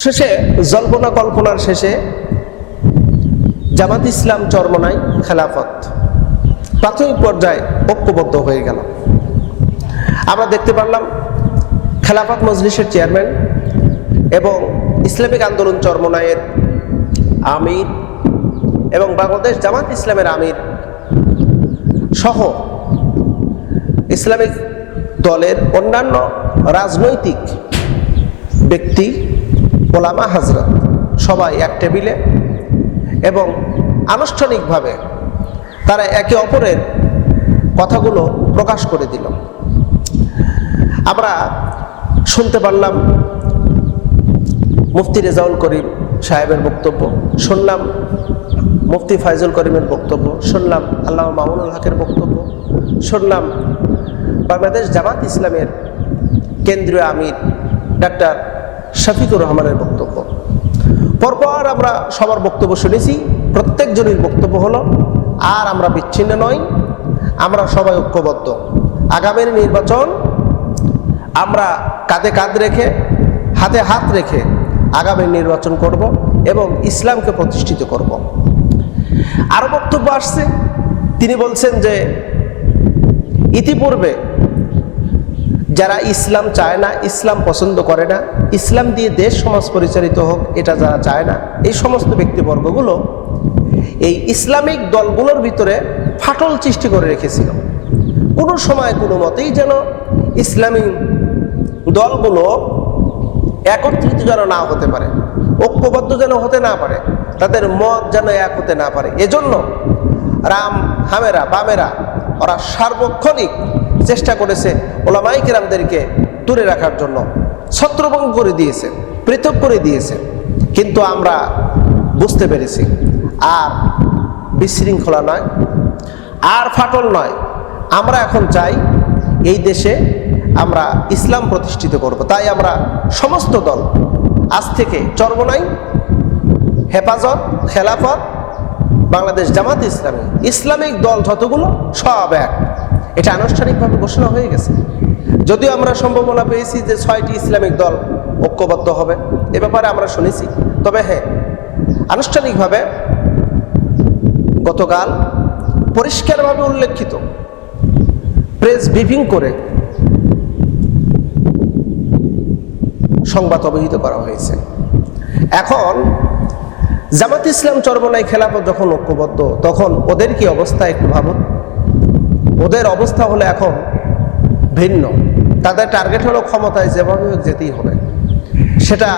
শেষে জল্পনা কল্পনার শেষে জামাত ইসলাম চরমনায় খেলাফত। প্রাথমিক পর্যায়ে ঐক্যবদ্ধ হয়ে গেল। আমরা দেখতে পারলাম খেলাফত মজলিসের চেয়ারম্যান এবং ইসলামিক আন্দোলন চরমনায়ের আমির এবং বাংলাদেশ জামাত ইসলামের আমির সহ ইসলামিক দলের অন্যান্য রাজনৈতিক ব্যক্তি ওলামা হাজরত, সবাই এক টেবিলে এবং আনুষ্ঠানিকভাবে তারা একে অপরের কথাগুলো প্রকাশ করে দিল। আমরা শুনতে পারলাম মুফতি রেজাউল করিম সাহেবের বক্তব্য, শুনলাম মুফতি ফাইজুল করিমের বক্তব্য, শুনলাম আল্লাহ মামুনুল হকের বক্তব্য, শুনলাম বাংলাদেশ জামাত ইসলামের কেন্দ্রীয় আমির ডাক্তার শফিকুর রহমানের বক্তব্য। পরপর আমরা সবার বক্তব্য শুনেছি, প্রত্যেকজনের বক্তব্য হলো, আর আমরা বিচ্ছিন্ন নই, আমরা সবাই ঐক্যবদ্ধ। আগামীর নির্বাচন আমরা কাঁধে কাঁধ রেখে, হাতে হাত রেখে আগামী নির্বাচন করব এবং ইসলামকে প্রতিষ্ঠিত করব। আরও বক্তব্য আসছে, তিনি বলছেন যে ইতিপূর্বে যারা ইসলাম চায় না, ইসলাম পছন্দ করে না, ইসলাম দিয়ে দেশ, সমাজ পরিচালিত হোক, এটা যারা চায় না, এই সমস্ত ব্যক্তিবর্গগুলো এই ইসলামিক দলগুলোর ভিতরে ফাটল সৃষ্টি করে রেখেছিল। কোনো সময় কোনো মতেই যেন ইসলামী দলগুলো একত্রিত যেন না হতে পারে, ঐক্যবদ্ধ যেন হতে না পারে, তাদের মত যেন এক হতে না পারে। এজন্য রাম, হামেরা, বামেরা, ওরা সার্বক্ষণিক চেষ্টা করেছে ওলামাই কিরামদেরকে দূরে রাখার জন্য। ছত্রভঙ্গ করে দিয়েছে, পৃথক করে দিয়েছে। কিন্তু আমরা বুঝতে পেরেছি, আর বিশৃঙ্খলা নয়, আর ফাটল নয়। আমরা এখন চাই এই দেশে আমরা ইসলাম প্রতিষ্ঠিত করব। তাই আমরা সমস্ত দল আজ থেকে চর্বনাই হেফাজত, খেলাফত, বাংলাদেশ জামাত ইসলামী, ইসলামিক দল যতগুলো সব এক। এটা আনুষ্ঠানিকভাবে ঘোষণা হয়ে গেছে। যদিও আমরা সম্ভাবনা পেয়েছি যে ছয়টি ইসলামিক দল ঐক্যবদ্ধ হবে, এ ব্যাপারে আমরা শুনেছি। তবে হ্যাঁ আনুষ্ঠানিকভাবে গতকাল পরিষ্কারভাবে উল্লেখিত প্রেস ব্রিফিং করে সংবাদ অবহিত করা হয়েছে। এখন জামাত ইসলাম চরমনাই খেলাফত যখন ঐক্যবদ্ধ, তখন ওদের কি অবস্থা একটু ভাবুন। ওদের অবস্থা হলো এখন ভিন্ন। তাদের টার্গেট হলো ক্ষমতায় যেভাবে যেতেই হবে। সেটা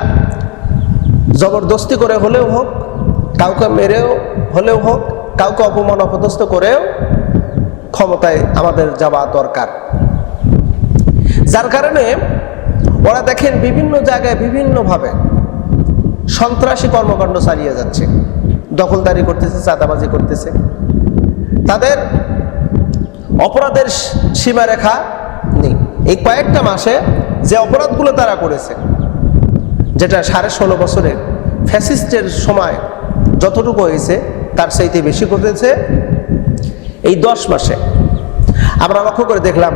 জবরদস্তি করে হলেও হোক, কাউকে মেরেও হলেও হোক, কাউকে অপমান, অপদস্থ করেও ক্ষমতায় আমাদের যাওয়া দরকার। যার কারণে ওরা দেখেন বিভিন্ন জায়গায় বিভিন্নভাবে সন্ত্রাসী কর্মকাণ্ড চালিয়ে যাচ্ছে। দখলদারি করতেছে, চাঁদাবাজি করতেছে। তাদের অপরাধের সীমারেখা নেই। এই কয়েকটা মাসে যে অপরাধগুলো তারা করেছে, যেটা সাড়ে ষোলো বছরের ফ্যাসিস্টের সময় যতটুকু হয়েছে, তার চাইতে বেশি করেছে এই দশ মাসে। আমরা লক্ষ্য করে দেখলাম,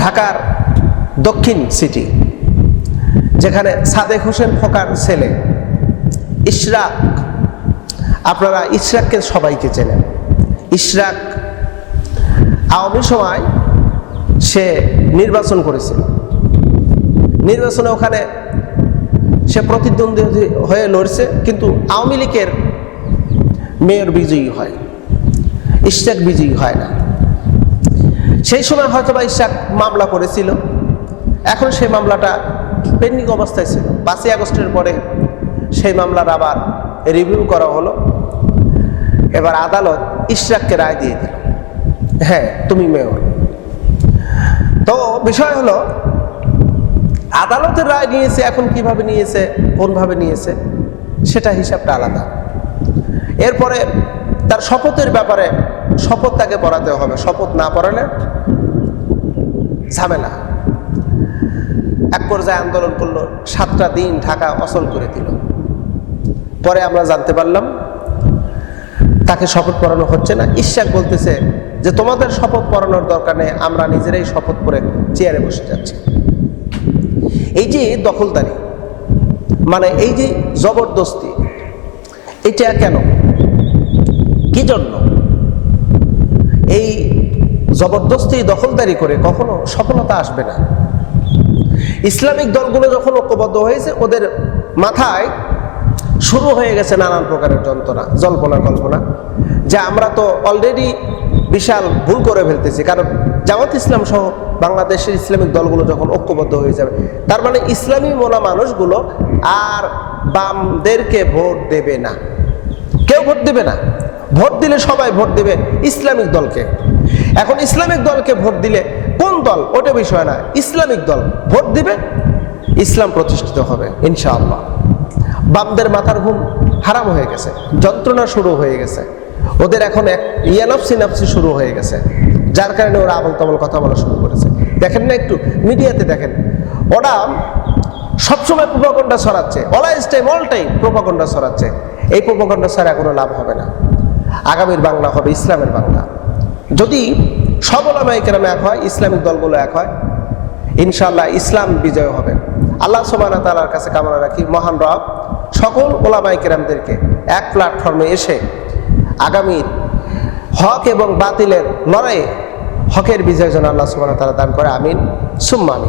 ঢাকার দক্ষিণ সিটি, যেখানে সাদেক হোসেন ফোকার ছেলে ইশরাক, আপনারা ইশরাককে সবাইকে চেনেন। ইশরাক আওয়ামী সময় সে নির্বাচন করেছিল নির্বাচনে ওখানে সে প্রতিদ্বন্দ্বী হয়ে লড়ছে, কিন্তু আওয়ামী লীগের মেয়র বিজয়ী হয় ইশরাক বিজয়ী হয় না। সেই সময় হয়তো বা ইশাক মামলা করেছিল, এখন সেই মামলাটা পেন্ডিং অবস্থায় ছিল। পাঁচই আগস্টের পরে সেই মামলার আবার রিভিউ করা হলো, এবার আদালত ইশরাককে রায় দিয়ে দিল। হ্যাঁ তুমি মেয়র। তো বিষয় হলো, আদালতের রায় নিয়েছে, এখন কীভাবে নিয়েছে, কোনভাবে নিয়েছে, সেটা হিসাবটা আলাদা। এরপরে তার শপথের ব্যাপারে শপথ তাকে পড়াতে হবে। শপথ না পড়ালে ঝামেলা। এক পর্যায়ে আন্দোলন করল, সাতটা দিন ঢাকা অচল করে দিল। পরে আমরা জানতে পারলাম তাকে শপথ পড়ানো হচ্ছে না। ঈশ্বাক বলতেছে যে, তোমাদের শপথ পড়ানোর দরকার নেই, আমরা নিজেরাই শপথ করে চেয়ারে বসে যাচ্ছি। এই যে দখলদারি মানে এই যে জবরদস্তি, এটা কেন? কি জন্য? এই জবরদস্তি, দখলদারি করে কখনো সফলতা আসবে না। ইসলামিক দলগুলো যখন ঐক্যবদ্ধ হয়েছে, ওদের মাথায় শুরু হয়ে গেছে নানান প্রকারের যন্ত্রণা, জল্পনা কল্পনা, যে আমরা তো অলরেডি বিশাল ভুল করে ফেলতেছি। কারণ জামাত ইসলাম সহ বাংলাদেশের ইসলামিক দলগুলো যখন ঐক্যবদ্ধ হয়ে যাবে, তার মানে ইসলামী মোনা মানুষগুলো আর বামদেরকে ভোট দেবে না। কেউ ভোট দেবে না। ভোট দিলে সবাই ভোট দেবে ইসলামিক দলকে। এখন ইসলামিক দলকে ভোট দিলে কোন দল? ওটা বিষয় না। ইসলামিক দল ভোট দিবে, ইসলাম প্রতিষ্ঠিত হবে, ইনশাআল্লাহ। বামদের মাথার ঘুম হারাম হয়ে গেছে, যন্ত্রণা শুরু হয়ে গেছে। ওদের এখন এক ইয়ানফসি নাফসি শুরু হয়ে গেছে, যার কারণে ওরা আবল তাবল কথা বলা শুরু করেছে। দেখেন না একটু, মিডিয়াতে দেখেন। ওরা সবসময় প্রোপাগন্ডা ছড়াচ্ছে always time all time propaganda ছড়াচ্ছে। এই প্রোপাগন্ডা ছাড়া কোনো লাভ হবে না। আগামীর বাংলা হবে ইসলামের বাংলা। যদি সব ওলামাই কেরামে এক হয়, ইসলামিক দলগুলো এক হয় ইনশাল্লাহ ইসলাম বিজয় হবে। আল্লাহ সোবানা তালার কাছে কামনা রাখি, মহান রব সকল ওলামাই কেরামদেরকে এক প্ল্যাটফর্মে এসে আগামীর হক এবং বাতিলের লড়াইয়ে হকের বিজয় যেন আল্লাহ সুবাহ তারা দান করে, আমিন। সুম্মা